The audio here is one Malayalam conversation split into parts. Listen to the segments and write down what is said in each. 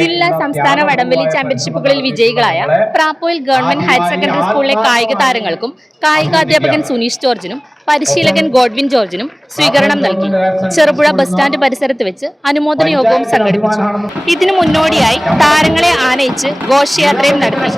ജില്ലാ സംസ്ഥാന വടംവലി ചാമ്പ്യൻഷിപ്പുകളിൽ വിജയികളായ പ്രാപ്പോയിൽ ഗവൺമെന്റ് ഹയർ സെക്കൻഡറി സ്കൂളിലെ കായിക താരങ്ങൾക്കും കായികാധ്യാപകൻ സുനീഷ് ജോർജിനും പരിശീലകൻ ഗോഡ്വിൻ ജോർജിനും സ്വീകരണം നൽകി. ചെറുപുഴ ബസ് സ്റ്റാൻഡ് പരിസരത്ത് വെച്ച് അനുമോദന യോഗവും സംഘടിപ്പിച്ചു. ഇതിനു മുന്നോടിയായി താരങ്ങളെ ആനയിച്ച് ഘോഷയാത്രയും നടത്തി.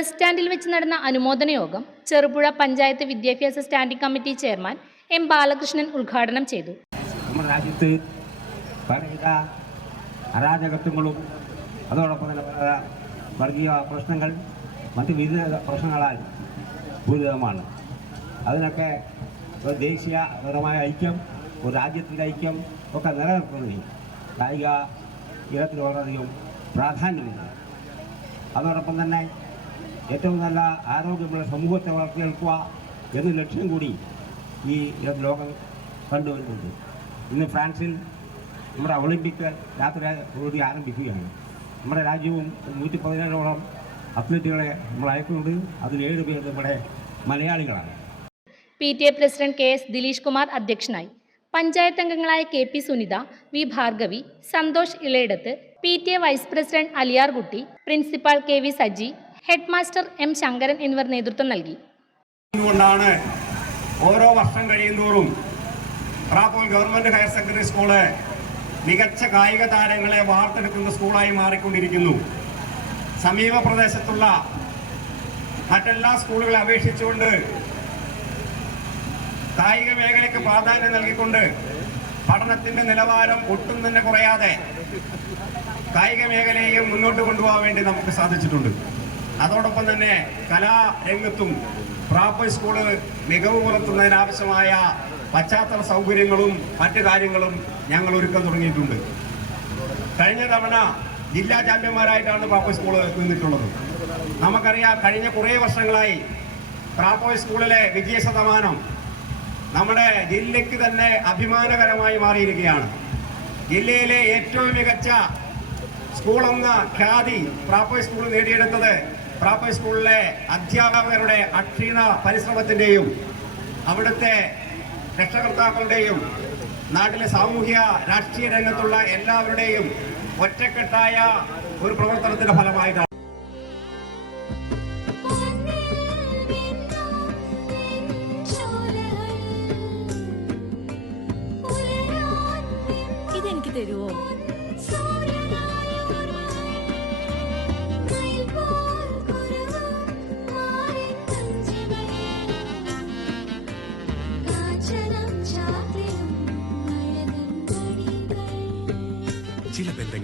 ബസ് സ്റ്റാൻഡിൽ വെച്ച് നടന്ന അനുമോദന യോഗം ചെറുപുഴ പഞ്ചായത്ത് വിദ്യാഭ്യാസ standing committee chairman M Balakrishnan ഉദ്ഘാടനം ചെയ്തു. നമ്മുടെ രാജ്യത്ത് പലവിധ അരാജകത്വങ്ങളും അതോടൊപ്പം തന്നെ പല വർഗീയ പ്രശ്നങ്ങൾ മറ്റ് വിവിധ പ്രശ്നങ്ങളാൽ പൂരിതമാണ് അതിനൊക്കെ ഒരു ദേശീയപരമായ ഐക്യം ഒരു രാജ്യത്തിന്റെ ഐക്യം ഒക്കെ നിലനിർത്തുന്നതിൽ കായിക ഇനത്തിൽ വളരെയധികം പ്രാധാന്യമുണ്ട്. അതോടൊപ്പം തന്നെ ഏറ്റവും നല്ല ആരോഗ്യമുള്ള സമൂഹത്തെ വളർത്തിയെടുക്കുക എന്ന ലക്ഷ്യം കൂടി ഈ ലോകം കണ്ടുവരുന്നുണ്ട്. ഇന്ന് ഫ്രാൻസിൽ നമ്മുടെ ഒളിമ്പിക് യാത്ര കൂടി ആരംഭിക്കുകയാണ്. നമ്മുടെ രാജ്യവും നൂറ്റി പതിനേഴോളം അത്ലറ്റുകളെ നമ്മൾ അയക്കുന്നുണ്ട്. അതിൽ ഏഴ് നമ്മുടെ മലയാളികളാണ്. P T A president K S Dileesh Kumar അധ്യക്ഷനായി. പഞ്ചായത്ത് അംഗങ്ങളായ K P Sunitha V Bhargavi Santhosh Ilayidath P T A vice president Aliyarkutty principal K V Saji head master M Sankaran എന്നിവർ നേതൃത്വം നൽകി. കൊണ്ടാണ് ഓരോ വർഷം കഴിയുന്തോറും റാപ്പോൾ ഗവൺമെന്റ് ഹയർ സെക്കൻഡറി സ്കൂൾ മികച്ച കായിക താരങ്ങളെ വാർത്തെടുക്കുന്ന സ്കൂളായി മാറിക്കൊണ്ടിരിക്കുന്നു. സമീപ പ്രദേശത്തുള്ള മറ്റെല്ലാ സ്കൂളുകളെ അപേക്ഷിച്ചുകൊണ്ട് കായിക മേഖലയ്ക്ക് പ്രാധാന്യം നൽകിക്കൊണ്ട് പഠനത്തിന്റെ നിലവാരം ഒട്ടും തന്നെ കുറയാതെ കായിക മേഖലയെയും മുന്നോട്ട് കൊണ്ടുപോകാൻ വേണ്ടി നമുക്ക് സാധിച്ചിട്ടുണ്ട്. അതോടൊപ്പം തന്നെ കലാരംഗത്തും പ്രാപ്പർ സ്കൂൾ മികവ് പുലർത്തുന്നതിനാവശ്യമായ പശ്ചാത്തല സൗകര്യങ്ങളും മറ്റു കാര്യങ്ങളും ഞങ്ങൾ ഒരുക്കാൻ തുടങ്ങിയിട്ടുണ്ട്. കഴിഞ്ഞ തവണ ജില്ലാ ചാമ്പ്യന്മാരായിട്ടാണ് പ്രാപ്പർ സ്കൂൾ നിന്നിട്ടുള്ളത്. നമുക്കറിയാം കഴിഞ്ഞ കുറേ വർഷങ്ങളായി പ്രാപ്പർ സ്കൂളിലെ വിജയ ശതമാനം നമ്മുടെ ജില്ലയ്ക്ക് തന്നെ അഭിമാനകരമായി മാറിയിരിക്കുകയാണ്. ജില്ലയിലെ ഏറ്റവും മികച്ച സ്കൂളെന്ന ഖ്യാതി പ്രാപ്പർ സ്കൂൾ നേടിയെടുത്തത് പ്രാപ്പർ സ്കൂളിലെ അധ്യാപകരുടെ അക്ഷീണ പരിശ്രമത്തിന്റെയും അവിടുത്തെ രക്ഷകർത്താക്കളുടെയും നാട്ടിലെ സാമൂഹ്യ രാഷ്ട്രീയ രംഗത്തുള്ള എല്ലാവരുടെയും ഒറ്റക്കെട്ടായ ഒരു പ്രവർത്തനത്തിന്റെ ഫലമായിട്ടാണ്. ഇതെനിക്ക്